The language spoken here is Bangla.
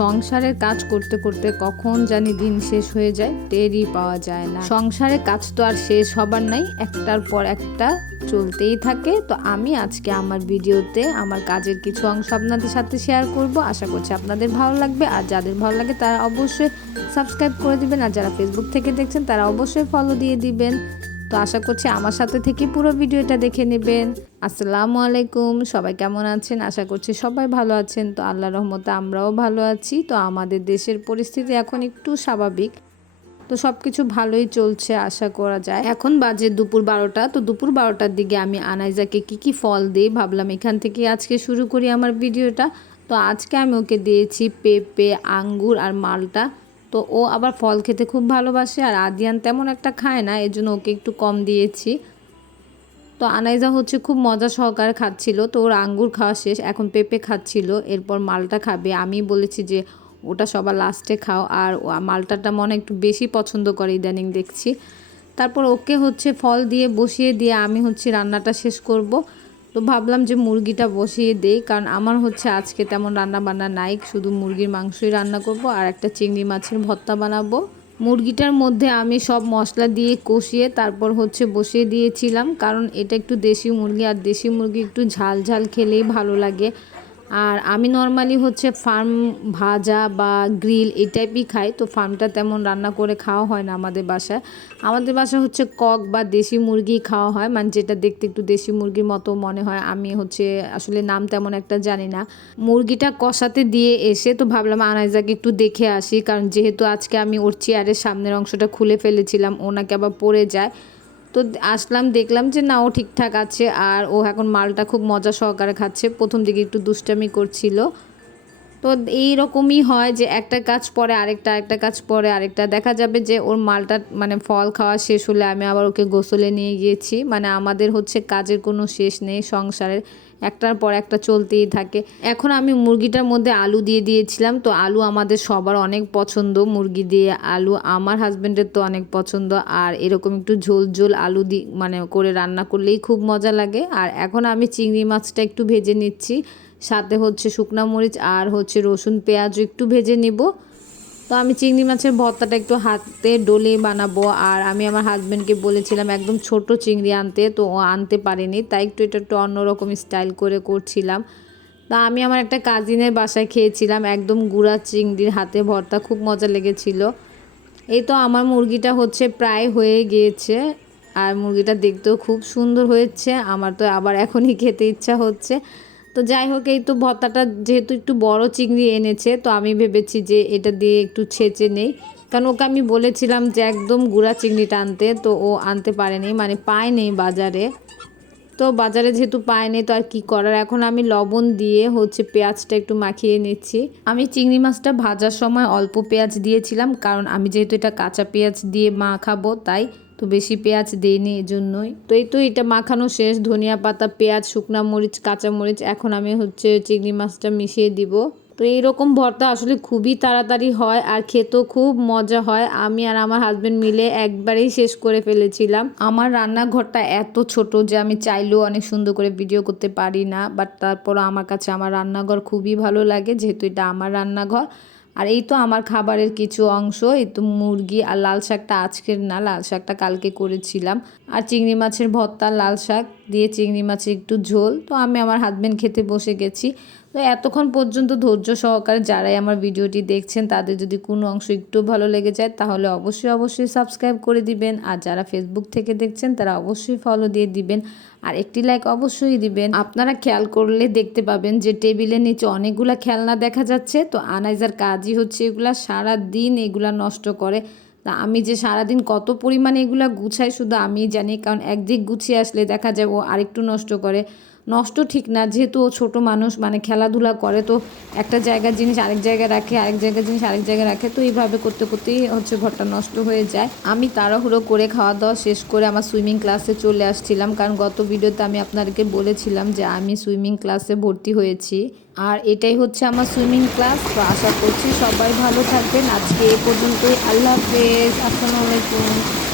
সংসারের কাজ করতে করতে কখন জানি দিন শেষ হয়ে যায়, টেরই পাওয়া যায় না। সংসারের কাজ তো আর শেষ হবার নাই, একটার পর একটা চলতেই থাকে। তো আমি আজকে আমার ভিডিওতে আমার কাজের কিছু অংশ আপনাদের সাথে শেয়ার করব। আশা করছি আপনাদের ভালো লাগবে। আর যাদের ভালো লাগে তারা অবশ্যই সাবস্ক্রাইব করে দিবেন। আর যারা ফেসবুক থেকে দেখছেন তারা অবশ্যই ফলো দিয়ে দিবেন। তো আশা করছি আমার সাথে থেকে পুরো ভিডিওটা দেখে নেবেন। আসসালামু আলাইকুম, সবাই কেমন আছেন? আশা করছি সবাই ভালো আছেন। তো আল্লাহ রহমতে আমরাও ভালো আছি। তো আমাদের দেশের পরিস্থিতি এখন একটু স্বাভাবিক। তো সব কিছু ভালোই চলছে আশা করা যায়। এখন বাজে দুপুর বারোটা। তো দুপুর বারোটার দিকে আমি আনাইজাকে কি কি ফল দিই ভাবলাম এখান থেকে আজকে শুরু করি আমার ভিডিওটা। তো আজকে আমি ওকে দিয়েছি পেঁপে, আঙ্গুর আর মালটা। তো ও আবার ফল খেতে খুব ভালোবাসে আর আদিয়ান তেমন একটা খায় না, এর জন্য ওকে একটু কম দিয়েছি। তো আনাইজা হচ্ছে খুব মজা সহকারে খাচ্ছিল, তো ওর আঙ্গুর খাওয়া শেষ, এখন পেঁপে খাচ্ছিল, এরপর মালটা খাবে। আমি বলেছি যে, ওটা সবার লাস্টে খাও। আর মালটাটা মনে একটু বেশি পছন্দ করে ইদানিং দেখছি। তারপর ওকে হচ্ছে ফল দিয়ে বসিয়ে দিয়ে আমি হচ্ছে রান্নাটা শেষ করব। তো ভাবলাম যে মুরগিটা বসিয়ে দেই, কারণ আমার হচ্ছে আজকে তেমন রান্না বান্না নাই। শুধু মুরগির মাংসই রান্না করব আর একটা চিংড়ি মাছের ভর্তা বানাবো। মুরগিটার মধ্যে আমি সব মশলা দিয়ে কষিয়ে তারপর হচ্ছে বসিয়ে দিয়েছিলাম, কারণ এটা একটু দেশি মুরগি আর দেশি মুরগি একটু ঝাল ঝাল খেলেই ভালো লাগে। আর আমি নর্মালি হচ্ছে ফার্ম ভাজা বা গ্রিল এই টাইপই খাই। তো ফার্মটা তেমন রান্না করে খাওয়া হয় না আমাদের বাসায়। আমাদের বাসায় হচ্ছে কক বা দেশি মুরগি খাওয়া হয়। মানে যেটা দেখতে একটু দেশি মুরগির মতো মনে হয়। আমি হচ্ছে আসলে নাম তেমন একটা জানি না। মুরগিটা কষাতে দিয়ে এসে তো ভাবলাম আনাইজাকে একটু দেখে আসি। কারণ যেহেতু আজকে আমি ওর চেয়ারের সামনের অংশটা খুলে ফেলেছিলাম, ওনাকে আবার পড়ে যায়। তো আসলাম, দেখলাম যে না, ও ঠিকঠাক আছে আর ও এখন মালটা খুব মজা সহকারে খাচ্ছে। প্রথম দিকে একটু দুষ্টামি করছিল। তো এই রকমই হয় যে একটা কাজ পরে আরেকটা, একটা কাজ পরে আরেকটা। দেখা যাবে যে ওর মালটা মানে ফল খাওয়া শেষ হলে আমি আবার ওকে গোসলে নিয়ে গিয়েছি। মানে আমাদের হচ্ছে কাজের কোনো শেষ নেই সংসারের। একটার পর একটা চলতেই থাকে। এখন আমি মুরগিটার মধ্যে আলু দিয়ে দিয়েছিলাম। তো আলু আমাদের সবার অনেক পছন্দ। মুরগি দিয়ে আলু আমার হাজব্যান্ডের তো অনেক পছন্দ। আর এরকম একটু ঝোল ঝোল আলু দি মানে করে রান্না করলেই খুব মজা লাগে। আর এখন আমি চিংড়ি মাছটা একটু ভেজে নিচ্ছি। সাথে হচ্ছে শুকনো মরিচ আর হচ্ছে রসুন, পেঁয়াজ একটু ভেজে নিব। তো আমি চিংড়ি মাছের ভর্তাটা একটু হাতে ডলে বানাবো। আর আমি আমার হাজব্যান্ডকে বলেছিলাম, একদম ছোট চিংড়ি আনতে, তো ও আনতে পারেনি। তাই একটু এটা একটু অন্যরকম স্টাইল করে করছিলাম। তা আমি আমার একটা কাজিনের বাসায় খেয়েছিলাম, একদম গুঁড়া চিংড়ির হাতে ভর্তা, খুব মজা লেগেছিল। এই তো আমার মুরগিটা হচ্ছে প্রায় হয়ে গিয়েছে। আর মুরগিটা দেখতেও খুব সুন্দর হয়েছে। আমার তো আবার এখনই খেতে ইচ্ছা হচ্ছে। তো যাই হোক, এই তো ভর্তাটা যেহেতু একটু বড় চিংড়ি এনেছে, তো আমি ভেবেছি যে এটা দিয়ে একটু ছেঁচে নেই। কারণ ওকে আমি বলেছিলাম যে একদম গুঁড়া চিংড়িটা আনতে, তো ও আনতে পারেনি মানে পায়নি বাজারে। তো বাজারে যেহেতু পায়নি তো আর কি করার? এখন আমি লবণ দিয়ে হচ্ছে পেঁয়াজটা একটু মাখিয়ে নিচ্ছি। আমি চিংড়ি মাছটা ভাজার সময় অল্প পেঁয়াজ দিয়েছিলাম, কারণ আমি যেহেতু এটা কাঁচা পেঁয়াজ দিয়ে মাখাবো, তাই তো বেশি পেঁয়াজ দিইনি জন্যই তো এই তো এটা মাখানো শেষ। ধনিয়া পাতা, পেঁয়াজ, শুকনা মরিচ, কাঁচা মরিচ, এখন আমি হচ্ছে চিংড়ি মাছটা মিশিয়ে দিব। তো এইরকম ভর্তা আসলে খুবই তাড়াতাড়ি হয় আর খেতেও খুব মজা হয়। আমি আর আমার হাজবেন্ড মিলে একবারেই শেষ করে ফেলেছিলাম। আমার রান্নাঘরটা এত ছোট যে আমি চাইলেও অনেক সুন্দর করে ভিডিও করতে পারি না। বাট তারপর আমার কাছে আমার রান্নাঘর খুবই ভালো লাগে, যেহেতু এটা আমার রান্নাঘর। আর এই তো আমার খাবারের কিছু অংশ, এই তো মুরগি আর লাল শাকটা আজকের না, লাল শাকটা কালকে করেছিলাম। আর চিংড়ি মাছের ভর্তা, লাল শাক দিয়ে চিংড়ি মাছের একটু ঝোল। তো আমি আমার হাজব্যান্ড খেতে বসে গেছি। তো এতক্ষণ পর্যন্ত ধৈর্য সহকারে যারাই আমার ভিডিওটি দেখছেন, তাদের যদি কোনো অংশ একটু ভালো লেগে যায়, তাহলে অবশ্যই অবশ্যই সাবস্ক্রাইব করে দিবেন। আর যারা ফেসবুক থেকে দেখছেন, তারা অবশ্যই ফলো দিয়ে দিবেন। আর একটি লাইক অবশ্যই দিবেন। আপনারা খেয়াল করলে দেখতে পাবেন যে টেবিলের নিচে অনেকগুলা খেলনা দেখা যাচ্ছে। তো আনাইজার কাজই হচ্ছে এগুলা সারা দিন এগুলা নষ্ট করে। তা আমি যে সারাদিন কত পরিমাণে এগুলা গুছাই, শুধু আমি জানি। কারণ একদিক গুছিয়ে আসলে দেখা যায় ও আরেকটু নষ্ট করে। নষ্ট ঠিক না। যেহেতু ও ছোটো মানুষ মানে খেলাধুলা করে, তো একটা জায়গার জিনিস আরেক জায়গায় রাখে, আরেক জায়গার জিনিস আরেক জায়গায় রাখে, তো এইভাবে করতে করতেই হচ্ছে ঘরটা নষ্ট হয়ে যায়। আমি তাড়াহুড়ো করে খাওয়া দাওয়া শেষ করে আমার সুইমিং ক্লাসে চলে আসছিলাম, কারণ গত ভিডিওতে আমি আপনাদেরকে বলেছিলাম যে আমি সুইমিং ক্লাসে ভর্তি হয়েছি। আর এটাই হচ্ছে আমার সুইমিং ক্লাস তো আশা করছি সবাই ভালো থাকবেন। আজকে এ পর্যন্তই, আল্লাহ হাফেজ, আসসালামু আলাইকুম।